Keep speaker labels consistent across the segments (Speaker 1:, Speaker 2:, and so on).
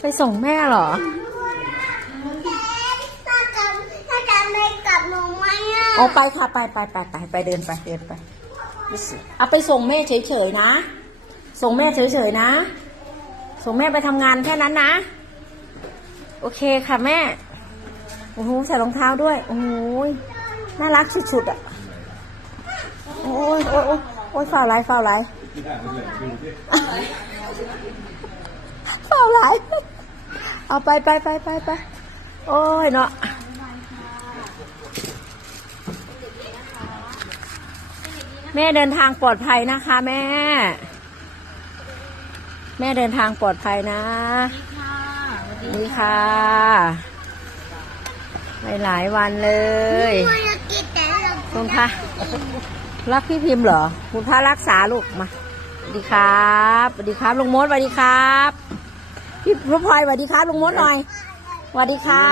Speaker 1: ไปส่งแม่เหรอ
Speaker 2: ถ้าจะถ้าจะไม่กลับหนูไหมอะ
Speaker 1: เอาไปค่ะไปไปไปไปไปเดินไปเดินไปเอาไปส่งแม่เฉยๆนะ ส่งแม่เฉยๆนะ ส่งแม่ไปทำงานแค่นั้นนะ โอเคค่ะแม่ โอ้โหใส่รองเท้าด้วย โอ้โหน่ารักสุดๆอะ โอ้ยโอ้ยโอ้ยโอ้ยฝ่าไรฝ่าไรฝ่าไรเอาไปไปไปไปไปโอ้ยเนาะแม่เดินทางปลอดภัยนะคะแม่ แม่เดินทางปลอดภัยนะนี่ค่ะ ไปหลายวันเลย
Speaker 2: ไม่ได้กินแต่เรา
Speaker 1: คุณพระ รักพี่พิมพ์เหรอ คุณพระรักษาลูกมาสวัสดีครับสวัสดีครับลุงมดสวัสดีครับ พี่พระพลอยสวัสดีครับลุงมดหน่อยสวัสดีค่ะ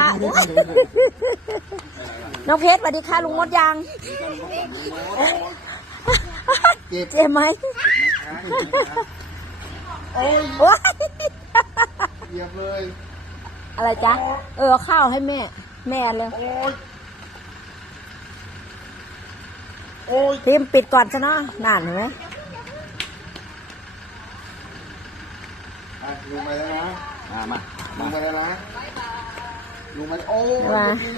Speaker 1: น้องเพชรสวัสดีค่ะลุงมดยัง
Speaker 3: เจ็บ
Speaker 1: เจ็บไหม
Speaker 3: โอ้ย
Speaker 1: ว้าย
Speaker 3: เหยียบเลย
Speaker 1: อะไรจ๊ะ เออเอาข้าวให้แม่ แม่เลย
Speaker 3: โอ้ยโอ้ย
Speaker 1: พิมพ์ปิดก่อนซะเนาะนานเห็นไหม
Speaker 3: อะลุงไปแล้วนะมามาลุงไปแล้วนะลุงไปโอ้ย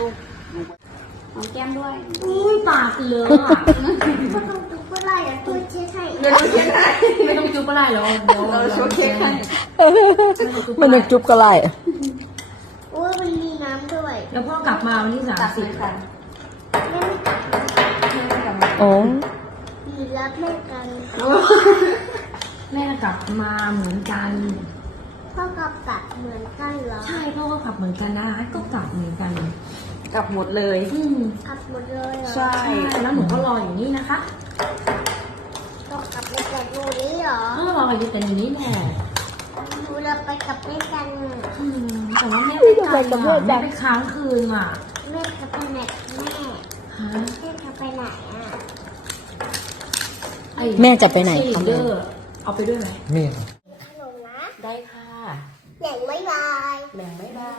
Speaker 3: ลุงลุงไป
Speaker 1: อุ้ยปากเลย
Speaker 2: ก็ต้องดูก็ได้แต่ตัวเช็ดให้
Speaker 4: ไม่ต้องจุ๊บก็ได้หรอกเดี๋ยวเราโชว์เค้กให้
Speaker 1: มันยังจุบก็ไล่
Speaker 2: โอ้ยมันมีน้ำด้วย
Speaker 4: แล้วพ่อกลับมาวันที่สามสิบค่ะ
Speaker 2: แม่ไม่กลับ
Speaker 1: โอ้
Speaker 2: มีรับแม่กัน
Speaker 4: แม่กลับมาเหมือนกัน
Speaker 2: พ่อกับกลับเหมือนกันเหรอ
Speaker 4: ใช่พ่อก็กลับเหมือนกันนะก็กลับเหมือนกัน
Speaker 1: กลับหมดเลย
Speaker 4: อืม
Speaker 2: กลับหมดเลยเหรอ
Speaker 1: ใช่
Speaker 4: ใช่แล้วหนูก็รออยู่นี่นะคะ
Speaker 2: ต้องกลับไปกับหนูนี้เหรอ
Speaker 4: ก็รออยู่แต่ในนี้แหละ
Speaker 2: หนูเราไปกับแม่กัน
Speaker 4: อืมแต่ว่าแม่ไม่กลับอะแม่ไปค้างคืนอะ
Speaker 2: แม่จะไปไหนแม่
Speaker 4: ฮะ
Speaker 2: แม่จะไปไหนอะ
Speaker 4: ไอ้
Speaker 1: แม่จะไปไหน
Speaker 4: เช
Speaker 1: คะ
Speaker 4: ลิ
Speaker 1: แม่
Speaker 4: เดอร์เอาไปด้วยไหม
Speaker 3: แม่
Speaker 2: ขนมนะ
Speaker 1: ได้ค่ะ
Speaker 2: แหล่งไม่บาย
Speaker 1: แบ่งไม่ได้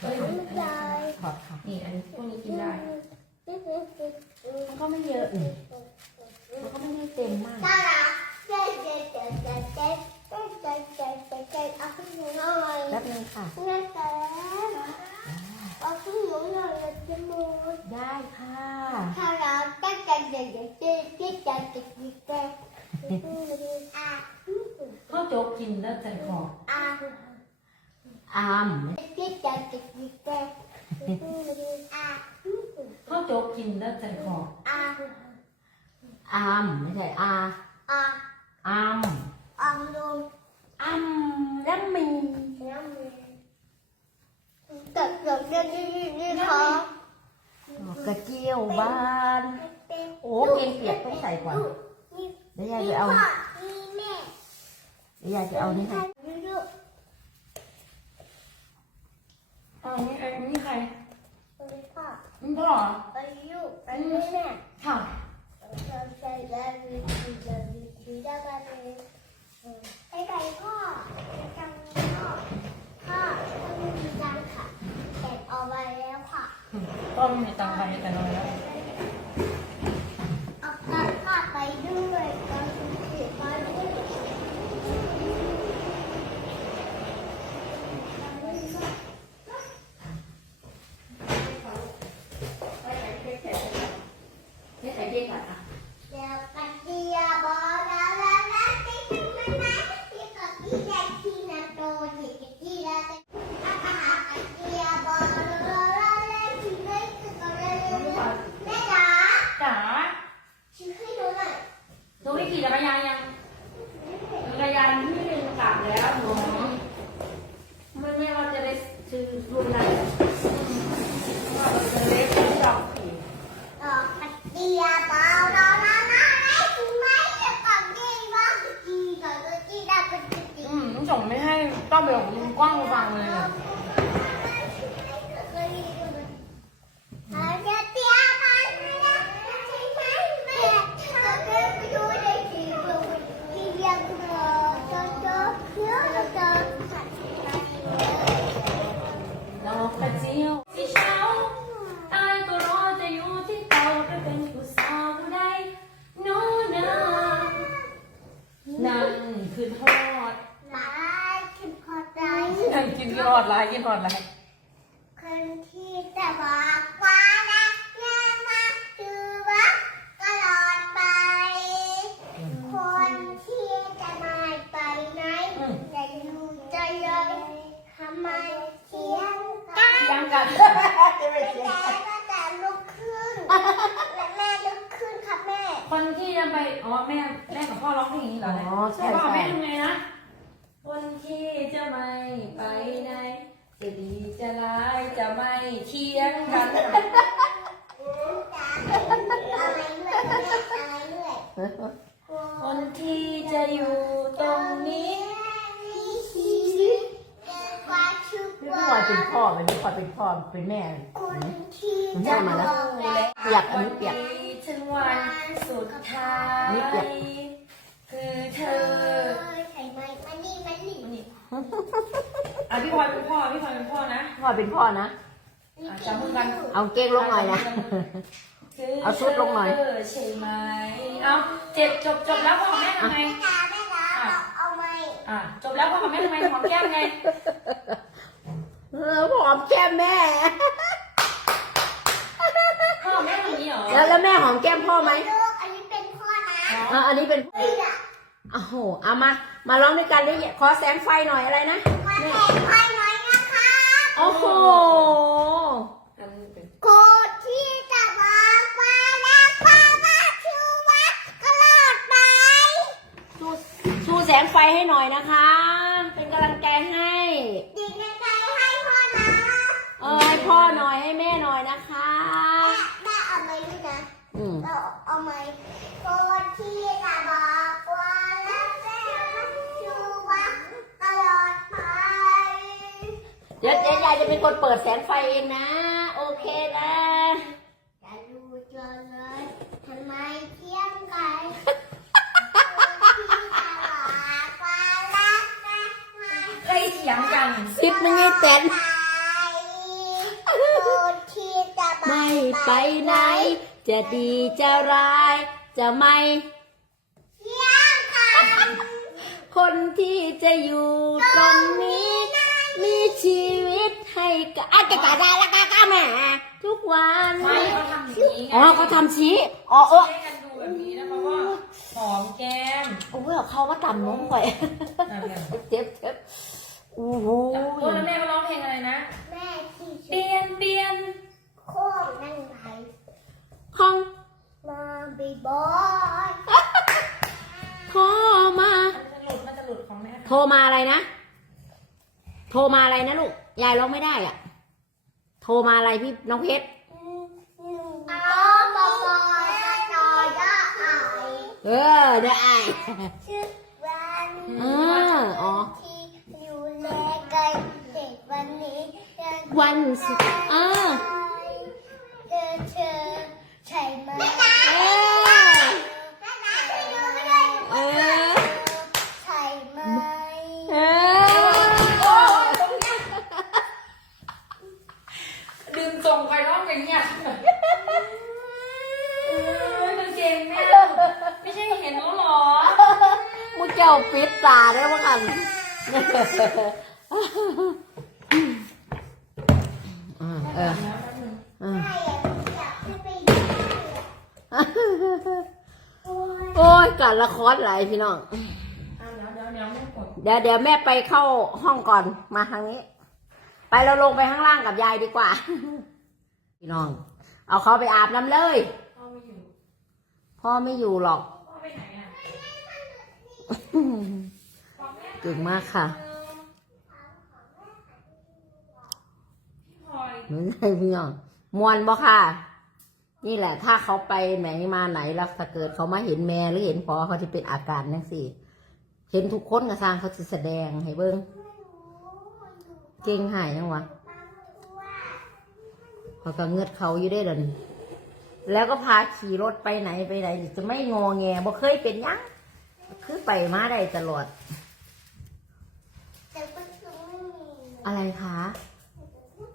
Speaker 4: เอ้ย
Speaker 2: ไม่บาย
Speaker 1: ขอบค่ะ
Speaker 4: นี่อันนี้พวกนี้กินได้
Speaker 1: มันก็ไม่เยอะ âm เขา
Speaker 2: จ
Speaker 4: กกินแล้วใส่ขอ
Speaker 2: ง
Speaker 1: อัมไม่ใช่อา
Speaker 2: อั
Speaker 1: ม
Speaker 2: อั
Speaker 1: ม
Speaker 2: น้ำมีก
Speaker 1: ระเจียวบ้าน โอ้เกงเปียกต้องใส่ก่อนเดี๋ยวยายจะเอาเดี๋ยวยายจะเอานี่
Speaker 2: ให้
Speaker 4: อ๋อนี่ไอ้นี่ใคร
Speaker 2: ไปพ่อ
Speaker 4: นี่พ่อเหรอ
Speaker 2: ไปลูกไปแม่แม่
Speaker 4: ค่ะ
Speaker 2: เราใส่ได้วิธีเดินวิธีได้กันเลยไปไก่พ่อไปกันพ่อพ่อต้องมีการค่ะเก็บเอาไว้แล้วค่ะ
Speaker 4: พ่อไม่มีตังค์ไปแต่น้อยแล้ว
Speaker 2: เอาการพ่อไปด้วยการถือไปด้วย
Speaker 4: นี่ใส่เค้กอะ
Speaker 2: เดี๋ยวกันเดียบอกแล้วแล้วแล้วที่ทำไมนะที่กับที่แดงที่นาโตที่กับที่ละอาหารกันเดียบอกแล้วแล้วแล้วที่ไม่คือกันเลยแม่จ๋า
Speaker 4: จ๋า
Speaker 2: ชื่อให้ดูหน่อย
Speaker 4: หนูไม่ขี่จักรยานยังจักรยานที่หนึ่งกลับแล้วหนูมันไม่ว่าจะได้ซื้อรุ่นไหนว่าเราจะเล็กหรือดอกขี่
Speaker 2: ดอกกันเดียบอกแล้วแล้วแล้วที่ไม่คือกับที่ว่าที่กับที่ได้เป็นที่
Speaker 4: อืมส่งไม่ให้ต้องไปบอกลุงกว้างฟังเลยอะ
Speaker 2: อาจจะเตียมันนะใช่ไหมแม่
Speaker 4: อด อะไรกินหอดอะไร
Speaker 2: คนที่จะบอกว่ารักแม่มากคือรักตลอดไป คนที่จะมาไปไหนจะอยู่จะเลยทำไมเสียงกัน
Speaker 4: ยังกัน
Speaker 2: แต่ก็แต่ลุกขึ้นและแม่ลุกขึ้นค่ะแม่
Speaker 4: คนที่จะไปอ๋อแม่แม่กับพ่อร้องเพลงอย่างนี้เหรอเนี่ย
Speaker 1: อ๋อใช่
Speaker 4: พ่อกับ
Speaker 1: ใช่
Speaker 4: แม่ทำไงนะคนที่จะไม่ไปไหนจะดีจะร้าย จะไม่เทียงกันคนที่จะอยู่ตรงนี้
Speaker 2: มีชีวิตเกินกว่าทุก
Speaker 1: พี่
Speaker 2: วั
Speaker 1: พลอเป็น
Speaker 2: น
Speaker 1: พ่อเป็นพี่พอเป็นพ่อเป็นแม่
Speaker 2: คนที่
Speaker 1: มัน
Speaker 2: จะ
Speaker 1: ได้มาแล้ว
Speaker 2: บอกรัก
Speaker 1: เปียกอันนี้เปียก
Speaker 4: ถึงวันสุดท้าย
Speaker 1: นี่เปียก
Speaker 4: คือเธ
Speaker 2: เธ
Speaker 4: อ
Speaker 2: อใช่ไหมมานี่มานี่
Speaker 4: นี่ อะพี่พลอยเป็นพ่อพี่พลอยเป็นพ่อนะ
Speaker 1: พ่อเป็นพ่อนะ
Speaker 4: อะจับมือกัน
Speaker 1: เอาเก้งลงหน่อยนะ เอาชุดลงหน่อย
Speaker 4: เใช่ไหมเอาเจ็บจบจบแล้วพ่อกับแม่ทำไง
Speaker 2: แม่จ๋าแม่จ๋าเอาเอาไหม
Speaker 4: อะจบแล้วพ่อกับแม่ทำไงหอมแก้มไง
Speaker 1: เออหอมแก้มแม่
Speaker 4: พ่อกับแม่ทำอย่างนี้เหรอ
Speaker 1: แล้วแล้วแม่หอมแก้มพ่อไหม
Speaker 2: ลูกอันนี้เป็นพ่อนะ
Speaker 1: อะอันนี้เป็น
Speaker 2: เฮ้ยอะ
Speaker 1: โอ้โหเอามา มาร้องด้วยกันดิขอแสงไฟหน่อยอะไรนะ
Speaker 2: มาแทนไฟหน่อยนะคะ
Speaker 1: โอ้โห
Speaker 4: อันนี้เป็น
Speaker 2: โกดที่จะบอกว่ารักพ่อมากชูวัดตลอดไป
Speaker 1: ชูชูแสงไฟให้หน่อยนะคะ เป็นกำลังใจให้
Speaker 2: ดีใจให้พ่อนะ
Speaker 1: เออให้พ่อหน่อยให้แม่หน่อยนะคะ
Speaker 2: แม่เอาไหมด้วยนะ
Speaker 1: อืม
Speaker 2: เราเอาไหมโกดที่จะบอกว่ารักแม่ชูวัดตลอดไป
Speaker 1: เดี๋ยวเดี๋ยวยายจะเป็นคนเปิดแสงไฟเองนะ โอเคนะ
Speaker 2: จะดูจนเลยทำไมเที่ยงกันที่จะบอกว่ารักแม่
Speaker 4: ใกล้เถียงกัน
Speaker 1: สิบนึงไอ้เต็น
Speaker 2: คนที่จะ
Speaker 1: ไม่ไปไหน จะดีจะร้าย จะไม่
Speaker 2: เที่ยงกัน
Speaker 1: คนที่จะอยู่ตรงนี้ มีชีวิตให้กะอะกะกะดาละกะกะแหม่ทุกวัน
Speaker 4: ไม่เขาทำอย่างนี้ไง
Speaker 1: อ๋อเขาทำชี้อ๋อเออ
Speaker 4: ให้กันดูแบบนี้นะเพราะว่าหอมแก้ม
Speaker 1: โอ้ยเอาเขามาต่ำน้องข่อย
Speaker 4: นั่นแหละ
Speaker 1: เจ็บเจ็บโอ้โห
Speaker 4: โอ้แล้วแม่ก็ร้องเพลงอะไรนะ
Speaker 2: แม่ที่
Speaker 4: เปลี่ยนเปลี่ยน
Speaker 2: โคตรนั่งไง
Speaker 1: ห้อง
Speaker 2: มาบีบอย
Speaker 1: โทรมา
Speaker 4: มันจะหลุดมันจะหลุดของแม่
Speaker 1: โทรมาอะไรนะ โทรมาอะไรนะลูก ยายร้องไม่ได้อะ โทรมาอะไรพี่น้องเพชร
Speaker 2: เอาบอยจะจอยจะอาย
Speaker 1: เออเดี๋ยวไอาย
Speaker 2: ชื่อวัน
Speaker 1: เอออ๋อ
Speaker 2: ที่อยู่แลกันเด็กวันนี้ยัง
Speaker 1: วันสุดเออ
Speaker 2: เจอเธอใช่ไหม
Speaker 1: เออ เออ
Speaker 2: ใช่ไหม
Speaker 1: เออ
Speaker 4: ดึงส่งไปร้องอย่างเงี้ยเออมันเก่งแม่ไม่ใช่เห็นแล้วหรอ
Speaker 1: มุเจ้าปิดตาได้บ้างกัน เออเออเออ
Speaker 2: ใช่อยกให้ไปดูโอ้ย
Speaker 1: การละครไหลายพี่น้อง
Speaker 4: เดี๋ยวเดี๋ยวแม่
Speaker 1: ไปเข้าห้องก่อนมาทางนี้ ไปเราลงไปข้างล่างกับยายดีกว่า พี่น้อง เอาเขาไปอาบน้ำเลย
Speaker 4: พ่อไม่อยู่
Speaker 1: พ่อไม่อยู่หรอก
Speaker 4: พ่อไปไหนอะ
Speaker 1: ก่งมากค่ะเหมือนไงพี่น้องมวนบ่ค่ะ นี่แหละ ถ้าเขาไปไหนมาไหนแล้วถ้าเกิดเขามาเห็นแม่หรือเห็นพอเขาจะเป็นอาการนั่นสิเห็นทุกคนกระสร้างเขาจะแสดงให้เบิ้งเก่งหายยังวะเขาก็เงือดเขาอยู่ได้เดินแล้วก็พาขี่รถไปไหนไปไหน จะไม่งอแงบ่เคยเป็นยังคือไปมาได้ตลอด
Speaker 2: แต่ก็คือไม่มี
Speaker 1: อะไรคะ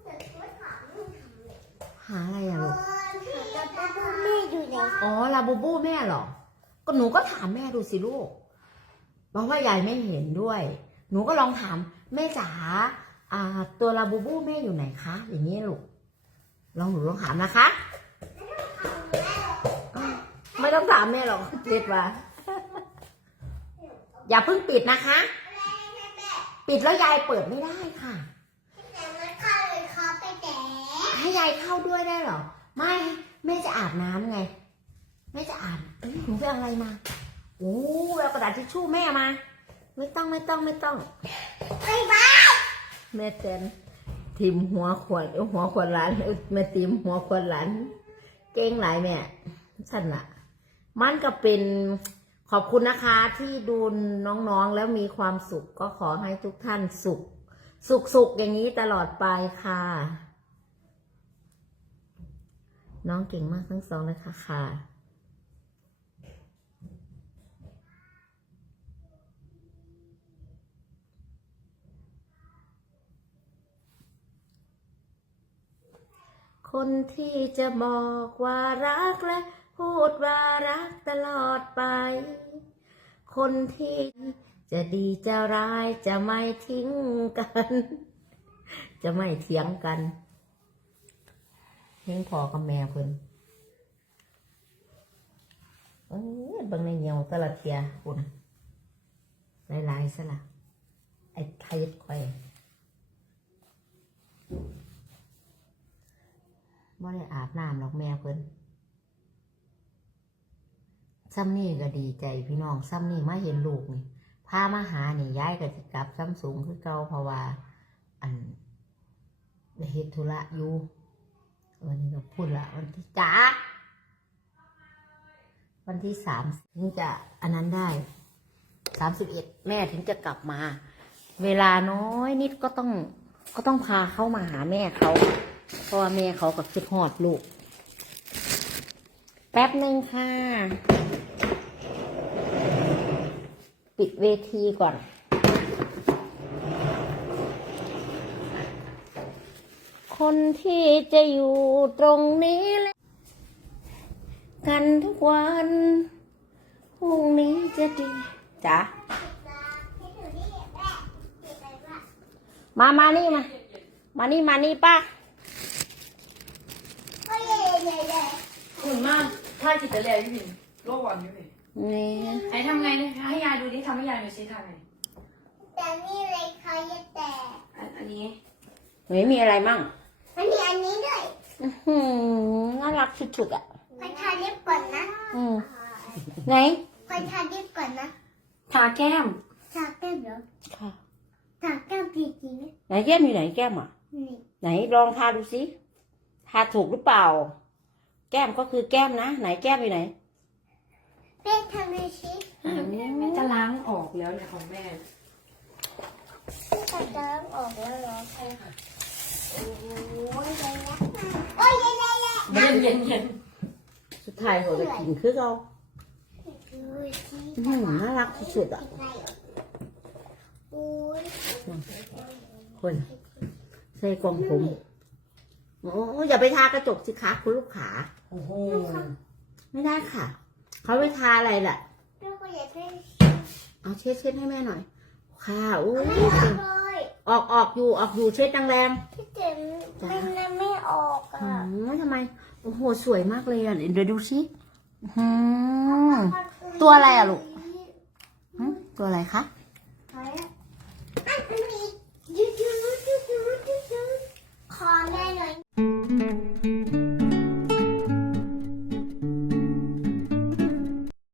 Speaker 2: แต่ก็ถามไม่ทำเลย
Speaker 1: หาอะไรอะลูก
Speaker 2: แต่ก็ดูแม่อยู่ไหน
Speaker 1: อ๋อลาบูบูแม่เหรอ ก็หนูก็ถามแม่ดูสิลูกบอกว่ายายไม่เห็นด้วย หนูก็ลองถามแม่จ๋าอ่า ตัวลาบูบูแม่อยู่ไหนคะ อย่างนี้ลูก ลองหนูลองถามนะคะอ้าวไม่ต้องถามแม่หรอกปิดมาอย่าเพิ่งปิดนะคะ ปิดแล้วยายเปิดไม่ได้ค่ะ
Speaker 2: แต่มันเข้าเลยเขาไปแต่
Speaker 1: ให้ยายเข้าด้วยได้เหรอ ไม่แม่จะอาบน้ำไงแม่จะอาบเอ้ยหนูไปเอาอะไรมาโอ้เรากระดาษทิชชู่แม่มา ไม่ต้องไม่ต้องไม่ต้อง
Speaker 2: ไปบ้า
Speaker 1: แม่เต้นทิมหัวขวดเอ้ยหัวขวดหลานเอ้ยแม่ติมหัวขวดหลานเก่งหลายแม่ฉันละมันก็เป็น ขอบคุณนะคะที่ดูน้องๆแล้วมีความสุขก็ขอให้ทุกท่านสุข สุขสุขอย่างนี้ตลอดไปค่ะ น้องเก่งมากทั้งสองเลยค่ะค่ะคนที่จะบอกว่ารักและ พูดว่ารักตลอดไป คนที่จะดีจะร้ายจะไม่ทิ้งกัน จะไม่เถียงกันเฮงพอกับแม่เพิ่นเออบางในเหนียวตละเทียคุณหลายๆซะละไอ้ไทยคอยบ่ได้อาบน้ำหรอกแม่เพิ่น ซ้ำนี่ก็ดีใจพี่น้องซ้ำนี่มาเห็นลูกนี่พามาหานี่ย้ายกับสิกลับซ้ำสูงคือเก่าเพราะว่า อันเฮ็ดธุระอยู่วันนี้ก็พูดละวันที่จ้าวันที่สามถึงจะอันนั้นได้สามสิบเอ็ดแม่ถึงจะกลับมา เวลาน้อยนิดก็ต้องก็ต้องพาเข้ามาหาแม่เขาเพราะว่าแม่เขาก็คิดหอดลูก แป๊บหนึ่งค่ะ ปิดเวทีก่อน คนที่จะอยู่ตรงนี้และกันทุกวันพรุ่งนี้จะดีจ้ะ
Speaker 2: ที่ถือนี่แม่ติดไปว่า
Speaker 1: มา มานี่มา มานี่ มานี่ป้า
Speaker 2: โอ้ยเย่เย่เย่
Speaker 4: หุ่นมาก ท่าจิตตะเลียพี่พิมโลกวันพี่พิม
Speaker 1: นี่
Speaker 4: ไหนทำไงเนี่ยให้ยายดูดิทำให้ยายดูซิทำไง
Speaker 2: แต่นี่เลยเขาจะแต่
Speaker 4: อันอันนี้
Speaker 1: ไม่มีอะไรมั่ง
Speaker 2: มันมีอันนี้ด้วย
Speaker 1: อื้อหือน่ารักสุดๆอะ
Speaker 2: ไปทาลิปก่อนนะ
Speaker 1: อืมไหน
Speaker 2: ไปทาลิปก่อนนะ
Speaker 4: ทาแก้ม
Speaker 2: ทาแก้มเหรอ
Speaker 1: ค่ะ
Speaker 2: ทาแก้มจริงๆนะ
Speaker 1: ไหนแก้มอยู่ไหนแก้มอะ
Speaker 2: นี่
Speaker 1: ไหนลองทาดูสิทาถูกหรือเปล่า แก้มก็คือแก้มนะ ไหนแก้มอยู่ไหน
Speaker 2: เป๊ะทำเลยสิ
Speaker 4: แม่จะล้างออกแล้วเนี่ยของแม่
Speaker 2: ตัดน้ำออกแล้วเหรอ
Speaker 4: ใช่ค่ะ
Speaker 2: โอ้ยเย็นยักษ์มากโอ้ยเย็นเย็นเย็น
Speaker 4: เย็นเย็นเย็น
Speaker 1: สุดท้ายเขาจะกินคือเรา
Speaker 2: ดูสิ
Speaker 1: อื้อหือน่ารักสุดๆอะ
Speaker 2: โอ้ย
Speaker 1: คนใส่กล่องผม โอ้อย่าไปทากระจกสิคะคุณลูกขา
Speaker 4: โอ้โห
Speaker 1: ไม่ได้ค่ะ เขาไปทาอะไรล่ะเอาเช็ดเช็ดให้แม่หน่อย ค่ะอุ้ย
Speaker 2: ออก
Speaker 1: ออกอยู่ออกอยู่เช็ดแรง
Speaker 2: แรเจ๋งไม่ไม่ออกอะ
Speaker 1: ทำไมโอ้โหสวยมากเลยอะเดี๋ยวดูสิตัวอะไรอะลูกตัวอะไรคะขอแม่
Speaker 2: หน่อย